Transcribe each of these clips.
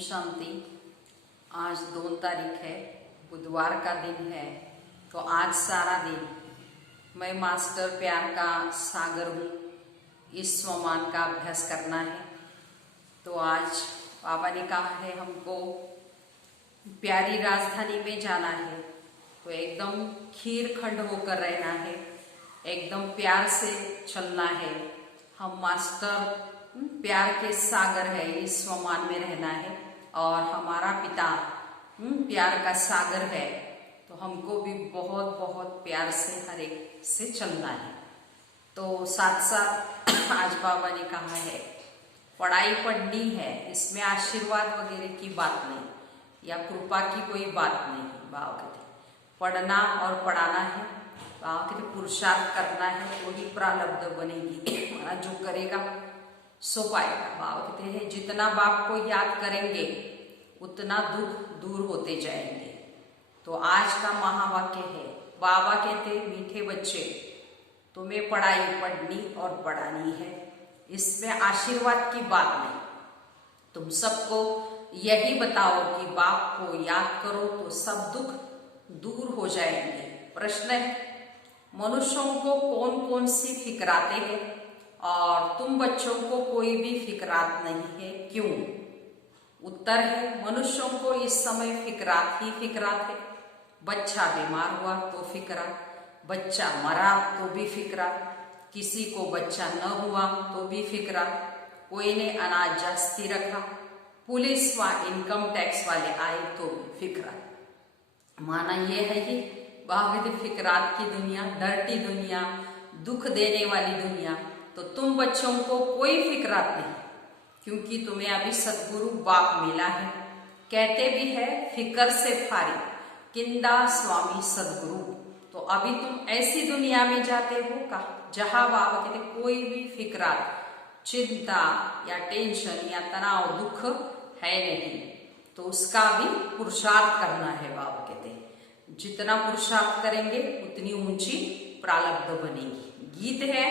शांति। आज 2 तारीख है, बुधवार का दिन है। तो आज सारा दिन मैं मास्टर प्यार का सागर हूँ, इस स्वमान का अभ्यास करना है। तो आज बाबा ने कहा है हमको प्यारी राजधानी में जाना है, तो एकदम खीर खंड होकर रहना है, एकदम प्यार से चलना है। हम मास्टर प्यार के सागर है, इस स्वमान में रहना है और हमारा पिता प्यार का सागर है। तो हमको भी बहुत बहुत प्यार से हर एक से चलना है। तो साथ साथ आज बाबा ने कहा है पढ़ाई पढ़नी है, इसमें आशीर्वाद वगैरह की बात नहीं या कृपा की कोई बात नहीं। बाबा कहते पढ़ना और पढ़ाना है, बाबा कहते पुरुषार्थ करना है, वही प्रारब्ध बनेगी। जो करेगा सो पाएगा। बाबा कहते हैं जितना बाप को याद करेंगे उतना दुख दूर होते जाएंगे। तो आज का महावाक्य है, बाबा कहते मीठे बच्चे तुम्हें पढ़ाई पढ़नी और पढ़ानी है, इसमें आशीर्वाद की बात नहीं। तुम सबको यही बताओ कि बाप को याद करो तो सब दुख दूर हो जाएंगे। प्रश्न है मनुष्यों को कौन कौन सी फिक्राते हैं और तुम बच्चों को कोई भी फिक्रात नहीं है, क्यों? उत्तर है मनुष्यों को इस समय फिक्रात ही फिक्रात है। बच्चा बीमार हुआ तो फिक्रात, बच्चा मरा तो भी फिक्रात, किसी को बच्चा न हुआ तो भी फिक्रात, कोई ने अनाज जास्ती रखा, पुलिस व इनकम टैक्स वाले आए तो भी फिक्रात। माना यह है कि बाहर फिक्रात की दुनिया, डरती दुनिया, दुख देने वाली दुनिया। तो तुम बच्चों को कोई फिक्रात नहीं, क्योंकि तुम्हें अभी सदगुरु बाप मिला है। कहते भी है फिकर से फारी किंदा स्वामी सदगुरु। तो अभी तुम ऐसी दुनिया में जाते हो का जहां बाबा कहते कोई भी फिक्रात, चिंता या टेंशन या तनाव दुख है नहीं। तो उसका भी पुरुषार्थ करना है। बाबा कहते जितना पुरुषार्थ करेंगे उतनी ऊंची प्रारब्ध बनेगी। गीत है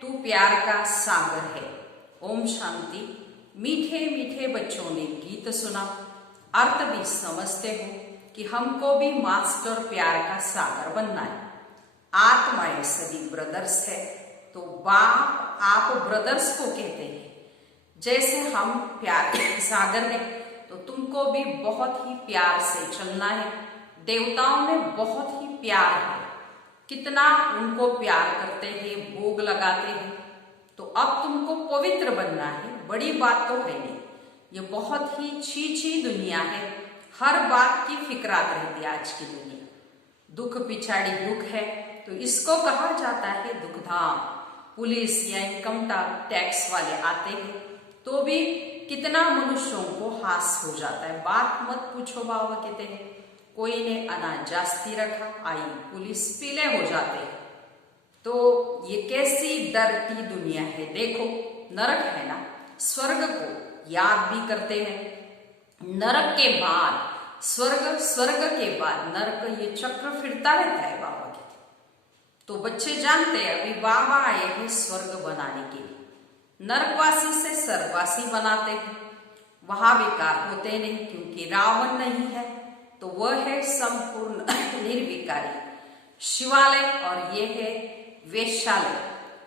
तू प्यार का सागर है। ओम शांति। मीठे मीठे बच्चों ने गीत सुना, अर्थ भी समझते हो कि हमको भी मास्टर प्यार का सागर बनना है। आत्माएं सभी ब्रदर्स है, तो बाप आप ब्रदर्स को कहते हैं। जैसे हम प्यार के सागर में, तो तुमको भी बहुत ही प्यार से चलना है। देवताओं में बहुत ही प्यार है, कितना उनको प्यार करते हैं, भोग लगाते हैं। तो अब तुमको पवित्र बनना है, बड़ी बात तो है नहीं। ये बहुत ही छी दुनिया है, हर बात की फिक्रात रहती है आज की दुनिया। दुख पिछाड़ी दुख है, तो इसको कहा जाता है दुखधाम। पुलिस या इनकम टैक्स वाले आते हैं तो भी कितना मनुष्यों को हास हो जाता है। बात मत पूछो। बाबा कहते हैं कोई ने अनाज जास्ती रखा, आई पुलिस, पीले हो जाते हैं। तो ये कैसी डरती दुनिया है। देखो नरक है ना, स्वर्ग को याद भी करते हैं। नरक के बाद स्वर्ग, स्वर्ग के बाद नरक, ये चक्र फिरता रहता है। बाबा कहते तो बच्चे जानते हैं अभी बाबा आए हैं स्वर्ग बनाने के लिए। नरकवासी से स्वर्गवासी बनाते हैं, वहां विकार होते नहीं, क्योंकि रावण नहीं है, तो वह है संपूर्ण निर्विकारी शिवालय और ये है वेश्यालय।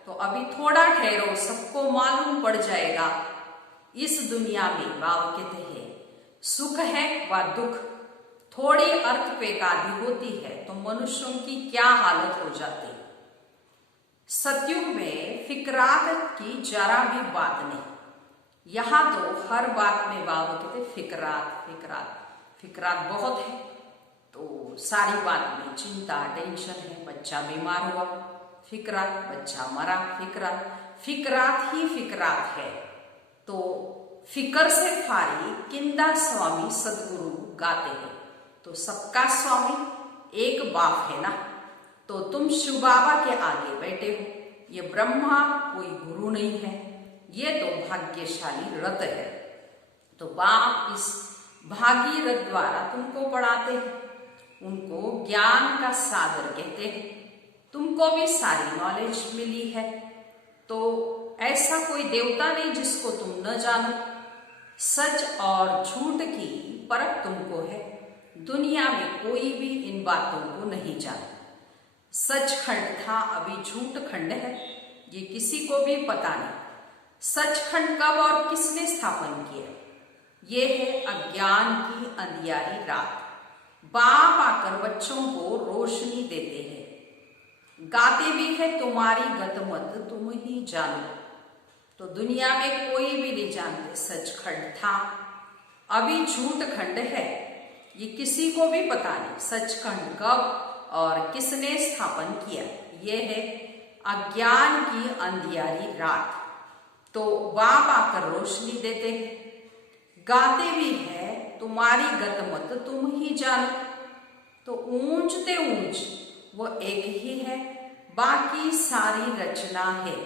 तो अभी थोड़ा ठहरो, सबको मालूम पड़ जाएगा इस दुनिया में। बाबा कहते हैं सुख है व दुख, थोड़ी अर्थ पेकादी होती है तो मनुष्यों की क्या हालत हो जाती है। सतयुग में फिक्रात की जरा भी बात नहीं, यहां तो हर बात में बाबा कहते फिक्रात फिक्रात फिक्रात बहुत है। तो सारी बात में चिंता टेंशन है। बच्चा बीमार हुआ फिक्रात, बच्चा मरा फिक्रात, फिक्रात ही फिक्रात है। तो फिकर से फारी किंदा स्वामी सदगुरु गाते हैं। तो सबका स्वामी एक बाप है ना, तो तुम शिव बाबा के आगे बैठे हो। ये ब्रह्मा कोई गुरु नहीं है, ये तो भाग्यशाली रथ है। तो बाप इस भागीरथ द्वारा तुमको पढ़ाते हैं, उनको ज्ञान का सागर कहते हैं। तुमको भी सारी नॉलेज मिली है, तो ऐसा कोई देवता नहीं जिसको तुम न जानो। सच और झूठ की परख तुमको है। दुनिया में कोई भी इन बातों को नहीं जानता। सच खंड था, अभी झूठ खंड है, ये किसी को भी पता नहीं। सचखंड कब और किसने स्थापन किया? ये है अज्ञान की अंधियारी रात। बाप आकर बच्चों को रोशनी देते हैं, गाते भी है तुम्हारी गत मत तुम ही जानो। तो दुनिया में कोई भी नहीं जानते सचखंड था, अभी झूठ खंड है, ये किसी को भी पता नहीं। सचखंड कब और किसने स्थापन किया? ये है अज्ञान की अंधियारी रात। तो बाप आकर रोशनी देते हैं, गाते भी है तुम्हारी गत मत तुम ही जानो। तो ऊंचते ऊंच वो एक ही है, बाकी सारी रचना है।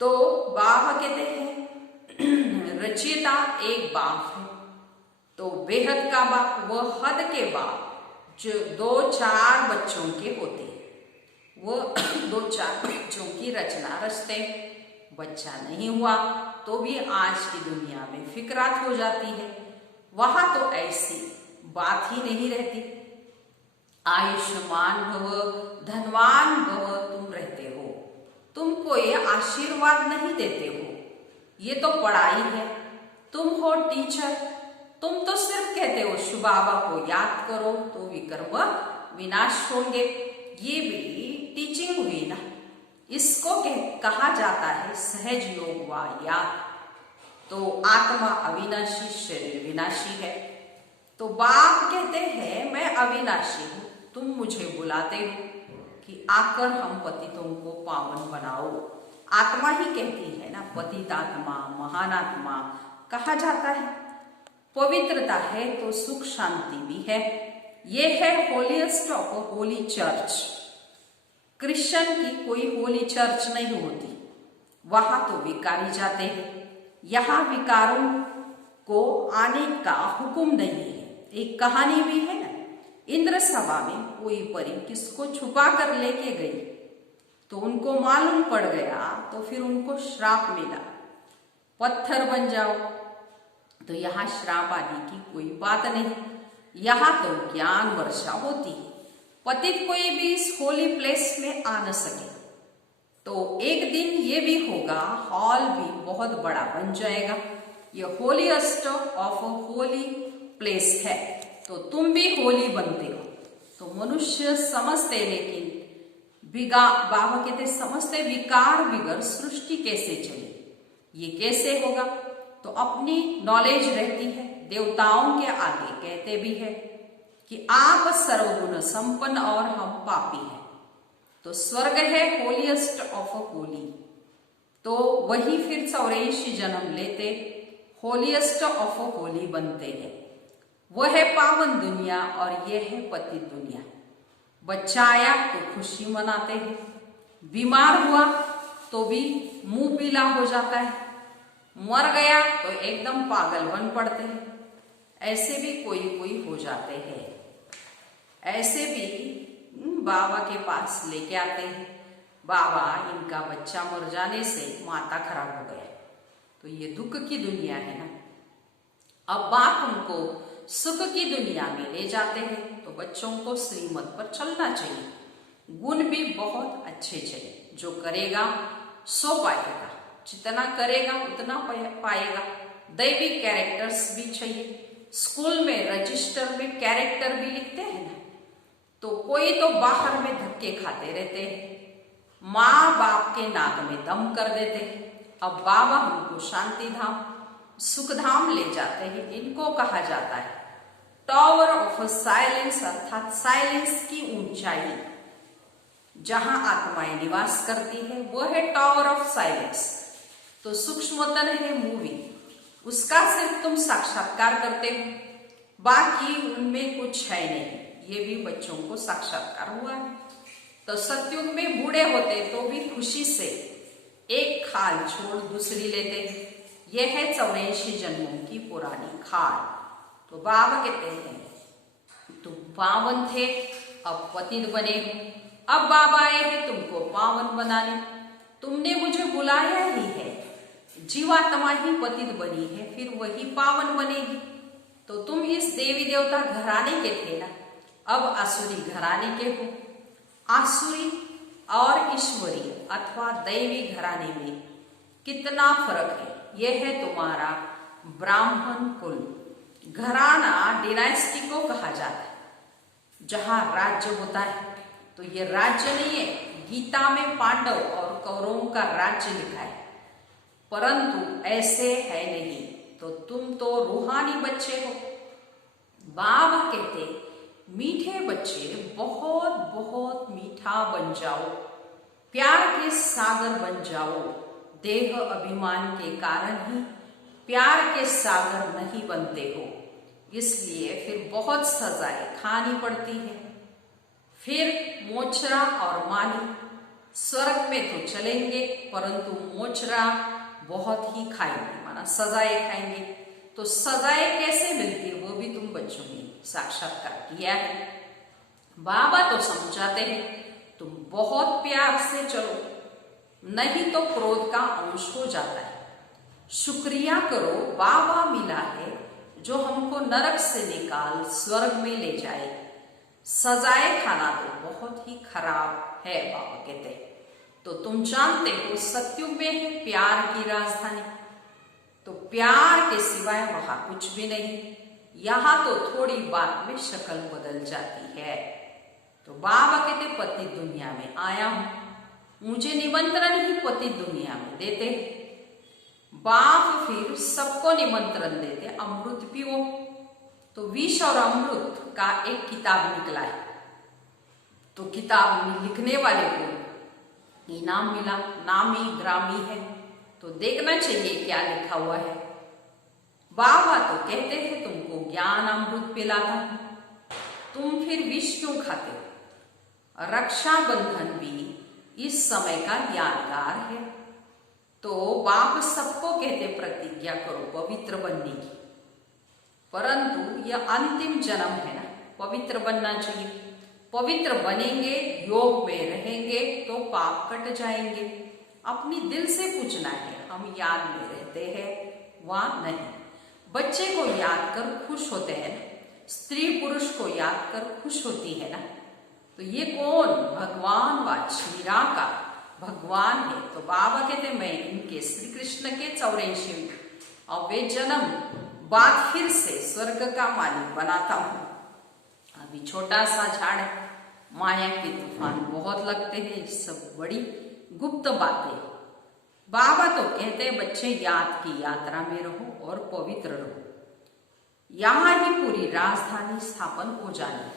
तो बाप कहते हैं रचयिता एक बाप है, तो बेहद का बाप, वह हद के बाप जो 2-4 बच्चों के होते हैं, वो 2-4 बच्चों की रचना रचते। बच्चा नहीं हुआ तो भी आज की दुनिया में फिक्रात हो जाती है, वहां तो ऐसी बात ही नहीं रहती। आयुष्मान भव, धनवान भव तुम रहते हो, तुमको ये आशीर्वाद नहीं देते हो, ये तो पढ़ाई है। तुम हो टीचर, तुम तो सिर्फ कहते हो शिव बाबा को याद करो तो विकर्म विनाश होंगे। ये भी टीचिंग हुई ना, इसको कहा जाता है सहज योग व याद। तो आत्मा अविनाशी, शरीर विनाशी है। तो बाप कहते हैं मैं अविनाशी हूं, तुम मुझे बुलाते हो कि आकर हम पतितों को पावन बनाओ। आत्मा ही कहती है ना, पतितात्मा, महान आत्मा कहा जाता है। पवित्रता है तो सुख शांति भी है। ये है holiest of Holi church. Christian की कोई होली चर्च नहीं होती, वहां तो विकारी जाते हैं। यहाँ विकारों को आने का हुक्म नहीं है। एक कहानी भी है ना, इंद्र सभा में कोई परी किसको छुपा कर लेके गई, तो उनको मालूम पड़ गया, तो फिर उनको श्राप मिला, पत्थर बन जाओ। तो यहाँ श्राप आदि की कोई बात नहीं, यहाँ तो ज्ञान वर्षा होती है। पतित कोई भी इस होली प्लेस में आ न सके, तो एक दिन ये भी होगा, हॉल भी बहुत बड़ा बन जाएगा। ये होलीएस्ट ऑफ होली प्लेस है, तो तुम भी होली बनते हो। तो मनुष्य समझते, लेकिन बाबा कहते समझते विकार बिगर सृष्टि कैसे चले, ये कैसे होगा? तो अपनी नॉलेज रहती है। देवताओं के आगे कहते भी है कि आप सर्वगुण संपन्न और हम पापी हैं। तो स्वर्ग है होलीएस्ट ऑफ होली, तो वही फिर 84 जन्म लेते होलीएस्ट ऑफ होली बनते हैं। वह है पावन दुनिया और यह है पतित दुनिया। बच्चा आया तो खुशी मनाते हैं, बीमार हुआ तो भी मुंह पीला हो जाता है, मर गया तो एकदम पागल बन पड़ते हैं। ऐसे भी कोई कोई हो जाते हैं। ऐसे भी बाबा के पास लेके आते हैं, बाबा इनका बच्चा मर जाने से माता खराब हो गया। तो ये दुख की दुनिया है ना। अब बाप हमको सुख की दुनिया में ले जाते हैं, तो बच्चों को श्रीमत पर चलना चाहिए। गुण भी बहुत अच्छे चाहिए, जो करेगा सो पाएगा, जितना करेगा उतना पाएगा। दैवी कैरेक्टर्स भी चाहिए। स्कूल में रजिस्टर में कैरेक्टर भी लिखते हैं ना, तो कोई तो बाहर में धक्के खाते रहते हैं, माँ बाप के नाक में दम कर देते हैं। अब बाबा हमको शांति धाम, सुख धाम ले जाते हैं। इनको कहा जाता है टावर ऑफ साइलेंस, अर्थात साइलेंस की ऊंचाई। जहां आत्माएं निवास करती है वो है टावर ऑफ साइलेंस। तो सूक्ष्मतन है मूवी, उसका सिर्फ तुम साक्षात्कार करते हो, बाकी उनमें कुछ है नहीं। ये भी बच्चों को साक्षात्कार हुआ है। तो सतयुग में बूढ़े होते तो भी खुशी से एक खाल छोड़ दूसरी लेते। यह है 84 जन्मों की पुरानी खाल। तो बाबा कहते हैं तुम पावन थे, अब पतित बने हो। अब बाबा आए हैं तुमको पावन बनाने। तुमने मुझे बुलाया ही है, जीवात्मा ही पतित बनी है, फिर वही पावन बनेगी। तो तुम इस देवी देवता घराने के थे ना, अब आसुरी घराने के हो। आसुरी और ईश्वरी अथवा दैवी घराने में कितना फर्क है, यह है तुम्हारा ब्राह्मण कुल। घराना डिनाइस्टी को कहा जाता है, जहां राज्य होता है। तो ये राज्य नहीं है, गीता में पांडव और कौरवों का राज्य लिखा है, परंतु ऐसे है नहीं। तो तुम तो रूहानी बच्चे हो। बाबा कहते मीठे बच्चे बहुत बहुत मीठा बन जाओ, प्यार के सागर बन जाओ। देह अभिमान के कारण ही प्यार के सागर नहीं बनते हो, इसलिए फिर बहुत सजाएं खानी पड़ती है। फिर मोचरा और मानी स्वर्ग में तो चलेंगे, परंतु मोचरा बहुत ही खाएंगे, माना सजाएं खाएंगे। तो सजाएं कैसे मिलती है वो भी तुम बच्चों ने साक्षात्कार किया है। बाबा तो समझाते हैं तुम बहुत प्यार से चलो, नहीं तो क्रोध का अंश हो जाता है। शुक्रिया करो, बाबा मिला है जो हमको नरक से निकाल स्वर्ग में ले जाए। सजाए खाना तो बहुत ही खराब है, बाबा कहते हैं। तो तुम जानते हो सत्युग में है प्यार की राजधानी, तो प्यार के सिवाय वहां कुछ भी नहीं। यहां तो थोड़ी बात में शक्ल बदल जाती है। तो बाबा कहते पति दुनिया में आया हूं, मुझे निमंत्रण ही पति दुनिया में देते। बाप फिर सबको निमंत्रण देते अमृत पियो। तो विष और अमृत का एक किताब निकला है। तो किताब लिखने वाले को इनाम मिला, नामी ग्रामी है। तो देखना चाहिए क्या लिखा हुआ है। बाबा तो कहते थे तुमको ज्ञान अमृत पिलाता हूं, तुम फिर विष क्यों खाते हो? रक्षाबंधन भी इस समय का यादगार है। तो बाप सबको कहते प्रतिज्ञा करो पवित्र बनने की, परंतु यह अंतिम जन्म है ना, पवित्र बनना चाहिए। पवित्र बनेंगे, योग में रहेंगे तो पाप कट जाएंगे। अपनी दिल से पूछना है, हम याद में रहते हैं वहां नहीं। बच्चे को याद कर खुश होते हैं ना, स्त्री पुरुष को याद कर खुश होती है ना। तो ये कौन? भगवान वाच निराकार भगवान है। तो बाबा कहते मैं इनके श्री कृष्ण के 84 अव्य जन्म बाद फिर से स्वर्ग का मालिक बनाता हूं। अभी छोटा सा झाड़ है, माया के तूफान बहुत लगते हैं, सब बड़ी गुप्त बातें। बाबा तो कहते हैं बच्चे याद की यात्रा में रहो और पवित्र रहो। यहां ही पूरी राजधानी स्थापन हो जानी।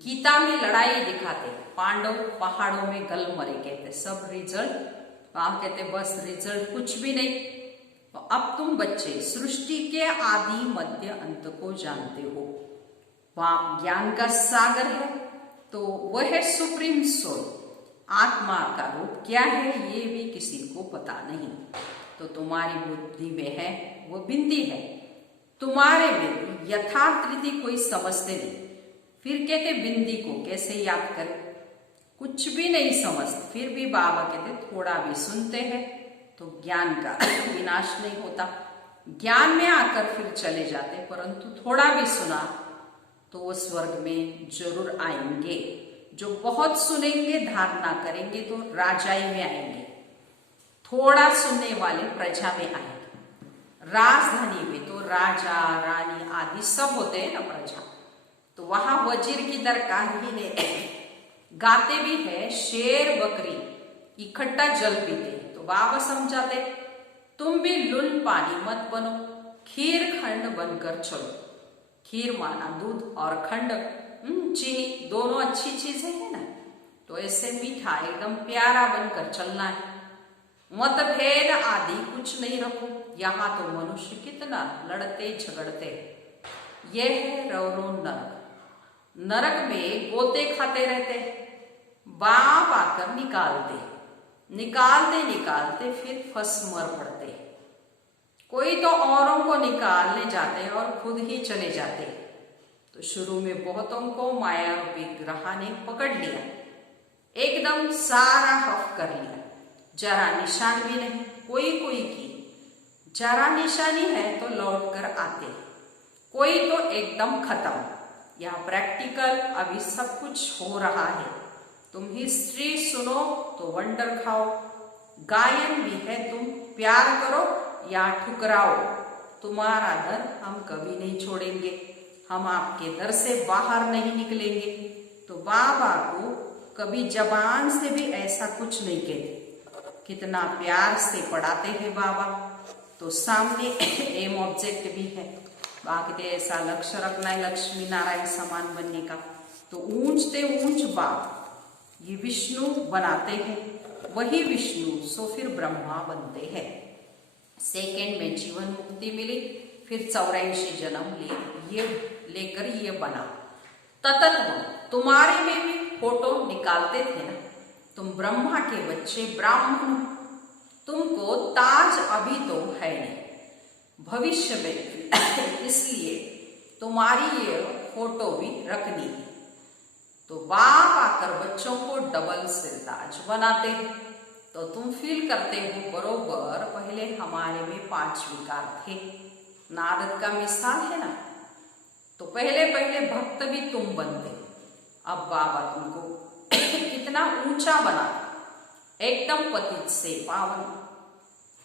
गीता में लड़ाई दिखाते, पांडव पहाड़ों में गल मरे कहते, सब रिजल्ट वहां कहते बस रिजल्ट कुछ भी नहीं। तो अब तुम बच्चे सृष्टि के आदि मध्य अंत को जानते हो। वहां ज्ञान का सागर है, तो वह है सुप्रीम सोल। आत्मा का रूप क्या है ये भी किसी को पता नहीं। तो तुम्हारी बुद्धि में है वो बिंदी है, तुम्हारे में यथार्थ रीति कोई समझते नहीं। फिर कहते बिंदी को कैसे याद करें, कुछ भी नहीं समझते। फिर भी बाबा कहते थोड़ा भी सुनते हैं तो ज्ञान का विनाश नहीं होता। ज्ञान में आकर फिर चले जाते, परंतु थोड़ा भी सुना तो वो स्वर्ग में जरूर आएंगे। जो बहुत सुनेंगे धारणा करेंगे तो राजाई में आएंगे, थोड़ा सुनने वाले प्रजा में आएंगे। राजधानी में तो राजा रानी आदि सब होते हैं ना प्रजा, तो वहां वजीर की दरकार ही नहीं। गाते भी है शेर बकरी इकट्ठा जल पीते। तो बाबा समझाते तुम भी लुल पानी मत बनो, खीर खंड बनकर चलो। खीर माना दूध और खंड चीनी, दोनों अच्छी चीजें हैं ना। तो ऐसे मीठा एकदम प्यारा बनकर चलना है। मतभेद आदि कुछ नहीं रखो। यहाँ तो मनुष्य कितना लड़ते झगड़ते। यह है रौरो नरक। नरक में गोते खाते रहते, बाप आकर निकालते फिर फंस मर पड़ते। कोई तो औरों को निकालने जाते और खुद ही चले जाते। तो शुरू में बहुतों को माया रूपी ग्रह ने पकड़ लिया, एकदम सारा हफ कर लिया, जरा निशान भी नहीं। कोई कोई की जरा निशानी है तो लौट कर आते, कोई तो एकदम खत्म। यह प्रैक्टिकल अभी सब कुछ हो रहा है। तुम हिस्ट्री सुनो तो वंडर खाओ, गायन भी है, तुम प्यार करो या ठुकराओ, तुम्हारा दर हम कभी नहीं छोड़ेंगे, हम आपके दर से बाहर नहीं निकलेंगे। तो बाबा को कभी जबान से भी ऐसा कुछ नहीं कहते। कितना प्यार से पढ़ाते हैं बाबा। तो सामने एम ऑब्जेक्ट भी है, बाकी ऐसा लक्ष्य रखना है लक्ष्मी नारायण समान बनने का। तो ऊंचते ऊंच बाप ये विष्णु बनाते हैं, वही विष्णु सो फिर ब्रह्मा बनते हैं। सेकेंड में जीवन मुक्ति मिली, फिर 84 जन्म लेकर ये बना। तत्व तुम्हारे में भी फोटो निकालते थे ना, तुम ब्रह्मा के बच्चे ब्राह्मण, तुमको ताज अभी तो है नहीं, भविष्य में इसलिए तुम्हारी ये फोटो भी रखनी है। तो बाप आकर बच्चों को डबल सिरताज बनाते हैं। तो तुम फील करते हो बरोबर पहले हमारे में 5 विकार थे। नारद का मिसाल है ना, तो पहले पहले भक्त भी तुम बनते, अब बाबा तुमको कितना ऊंचा बनाते, एकदम पतित से पावन।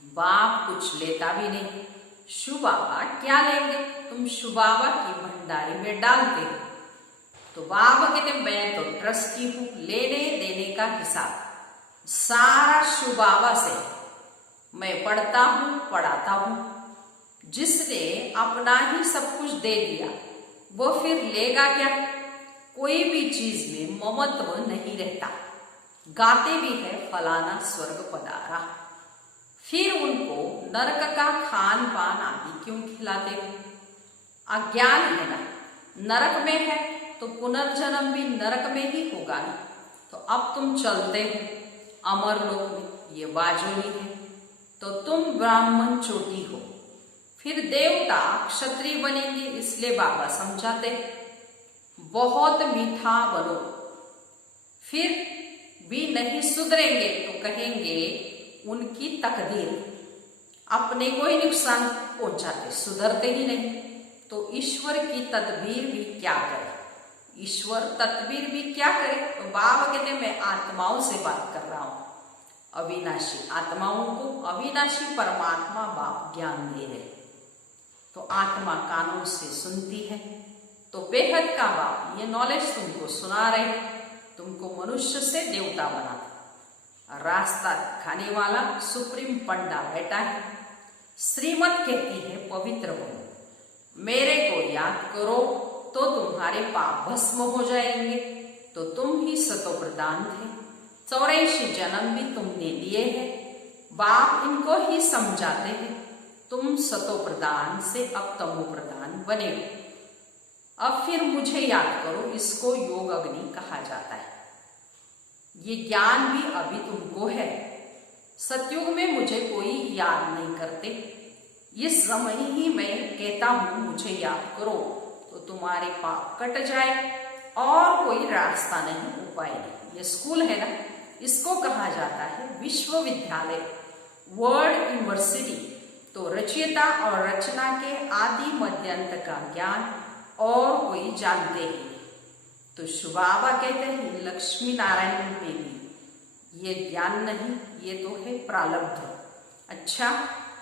बाप कुछ लेता भी नहीं, शिव बाबा क्या लेंगे, तुम शिव बाबा की भंडारी में डालते हो। तो बाबा कहते मैं तो ट्रस्टी हूं, लेने देने का हिसाब सारा शिव बाबा से मैं पढ़ता हूं पढ़ाता हूं। जिसने अपना ही सब कुछ दे दिया वो फिर लेगा क्या। कोई भी चीज में ममत्व नहीं रहता। गाते भी है फलाना स्वर्ग पधारा, फिर उनको नरक का खान पान आदि क्यों खिलाते हो। अज्ञान है ना, नरक में है तो पुनर्जन्म भी नरक में ही होगा ना। तो अब तुम चलते हो अमर लोक में, ये बाजोली है, तो तुम ब्राह्मण चोटी हो, फिर देवता क्षत्रिय बनेंगे। इसलिए बाबा समझाते बहुत मीठा बनो, फिर भी नहीं सुधरेंगे तो कहेंगे उनकी तकदीर, अपने को ही नुकसान पहुंचाते, सुधरते ही नहीं। तो ईश्वर की तदबीर भी क्या करे, ईश्वर तदबीर भी क्या करे। तो बाबा कहते मैं आत्माओं से बात कर रहा हूं, अविनाशी आत्माओं को अविनाशी परमात्मा बाप ज्ञान दे रहे। तो आत्मा कानों से सुनती है, तो बेहद का बाप ये नॉलेज तुमको सुना रहे, तुमको मनुष्य से देवता बनाता। रास्ता दिखाने वाला सुप्रीम पंडा बैठा है। श्रीमत कहती है पवित्र हो, मेरे को याद करो तो तुम्हारे पाप भस्म हो जाएंगे। तो तुम ही सतो प्रदान थे, 84 जन्म भी तुमने लिए हैं। बाप इनको ही समझाते हैं, तुम सतो प्रदान से अब तमो प्रदान बने। अब फिर मुझे याद करो, इसको योग अग्नि कहा जाता है। ये ज्ञान भी अभी तुमको है। सतयुग में मुझे कोई याद नहीं करते, इस समय ही मैं कहता हूं मुझे याद करो, तो तुम्हारे पाप कट जाए और कोई रास्ता नहीं, उपाय नहीं। ये स्कूल है ना, इसको कहा जाता है विश्वविद्यालय, वर्ल्ड यूनिवर्सिटी। तो रचयिता और रचना के आदि मध्यंत का ज्ञान और कोई जानते ही नहीं। तो शिव बाबा कहते हैं लक्ष्मी नारायण में भी ये ज्ञान नहीं, ये तो है प्रारब्ध। अच्छा,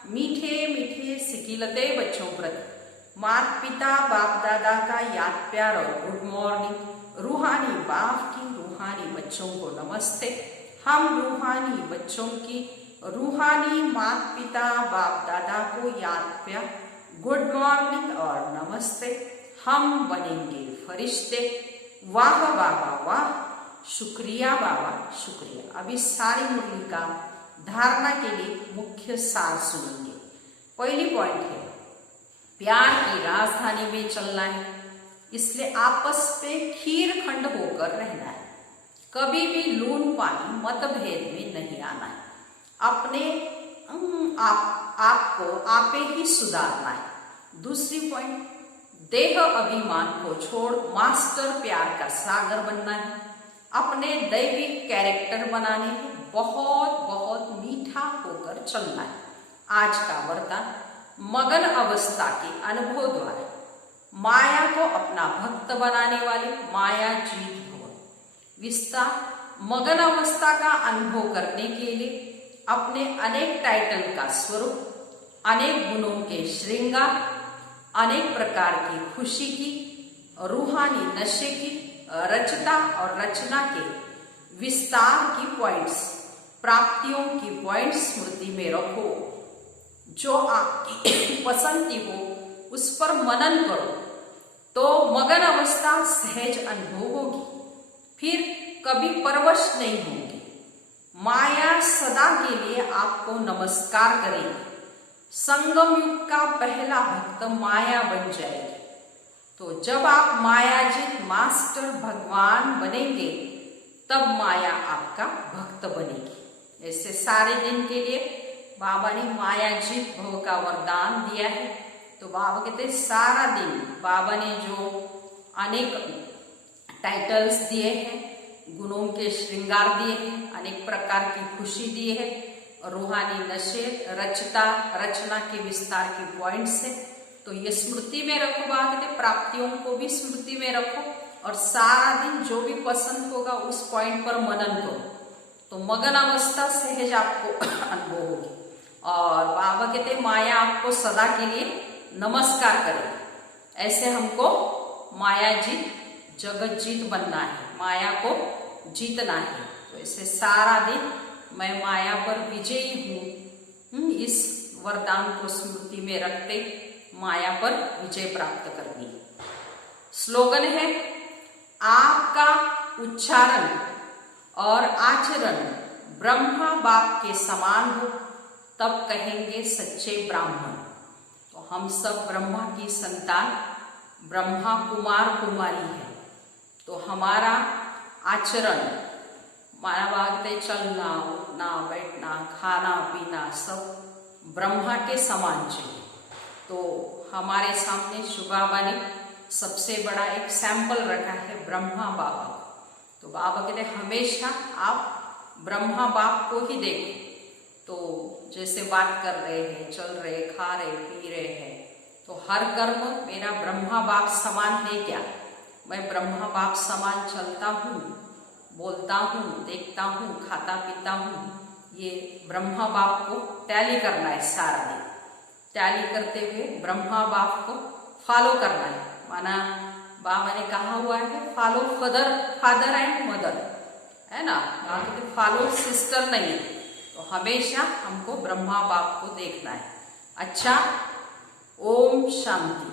मीठे मीठे सिकिलते बच्चों प्रति माता पिता बाप दादा का याद प्यार और गुड मॉर्निंग। रूहानी बाप की रूहानी बच्चों को नमस्ते। हम रूहानी बच्चों की रूहानी माता पिता बाप दादा को याद प्यार, गुड मॉर्निंग और नमस्ते। हम बनेंगे फरिश्ते। वाह बाबा वाह, शुक्रिया बाबा शुक्रिया। अभी सारी मुरली का धारणा के लिए मुख्य सार सुनेंगे। पहली पॉइंट है प्यार की राजधानी में चलना है, इसलिए आपस में खीर खंड होकर रहना है। कभी भी लून पानी मतभेद में नहीं आना है। अपने आपको आपे ही सुधारना है। दूसरी पॉइंट, देह अभिमान को छोड़ मास्टर प्यार का सागर बनना है। अपने दैविक कैरेक्टर बनाने में बहुत बहुत मीठा होकर चलना है। आज का वरदान, मगन अवस्था के अनुभव द्वारा माया को अपना भक्त बनाने वाले माया जीत भव। विस्तार, मगन अवस्था का अनुभव करने के लिए अपने अनेक टाइटल का स्वरूप, अनेक गुणों के श्रृंगार, अनेक प्रकार की खुशी की, रूहानी नशे की रचना और रचना के विस्तार की पॉइंट्स, प्राप्तियों की पॉइंट्स स्मृति में रखो। जो आपकी पसंद की हो उस पर मनन करो तो मगन अवस्था सहज अनुभव होगी, फिर कभी परवश नहीं होंगे। माया सदा के लिए आपको नमस्कार करेगी। संगम युग का पहला भक्त माया बन जाएगी। तो जब आप मायाजित मास्टर भगवान बनेंगे तब माया आपका भक्त बनेगी। ऐसे सारे दिन के लिए बाबा ने मायाजित भव का वरदान दिया है। तो बाबा कहते सारा दिन बाबा ने जो अनेक टाइटल्स दिए हैं, गुणों के श्रृंगार दिए हैं, अनेक प्रकार की खुशी दी है, रूहानी नशे, रचना के विस्तार की पॉइंट्स है। तो ये स्मृति में रखो। बाबा कहते प्राप्तियों को भी स्मृति में रखो और सारा दिन जो भी पसंद होगा उस पॉइंट पर मनन करो तो मगन अवस्था सहज आपको अनुभव होगी। और बाबा कहते माया आपको सदा के लिए नमस्कार करे। ऐसे हमको माया जीत, जगत जीत बनना है, माया को जीतना है। तो ऐसे सारा दिन मैं माया पर विजयी हूँ, इस वरदान को स्मृति में रखते माया पर विजय प्राप्त करनी। स्लोगन है, आपका उच्चारण और आचरण ब्रह्मा बाप के समान हो तब कहेंगे सच्चे ब्राह्मण। तो हम सब ब्रह्मा की संतान, ब्रह्मा कुमार कुमारी है। तो हमारा आचरण, माया भागते चलना, उठना, बैठना, खाना पीना सब ब्रह्मा के समान चाहिए। तो हमारे सामने शिव बाबा ने सबसे बड़ा एक सैंपल रखा है ब्रह्मा बाबा। तो बाबा कहते हमेशा आप ब्रह्मा बाप को ही देखो। तो जैसे बात कर रहे हैं, चल रहे, खा रहे, पी रहे हैं, तो हर कर्म मेरा ब्रह्मा बाप समान है क्या? मैं ब्रह्मा बाप समान चलता हूँ, बोलता हूँ, देखता हूँ, खाता पीता हूँ। ये ब्रह्मा बाप को टैली करना है सारा दिन। टैली करते हुए ब्रह्मा बाप को फॉलो करना है। माना बाबा ने कहा हुआ है फॉलो फादर एंड मदर, है ना, बाकी फॉलो सिस्टर नहीं। तो हमेशा हमको ब्रह्मा बाप को देखना है। अच्छा, ओम शांति।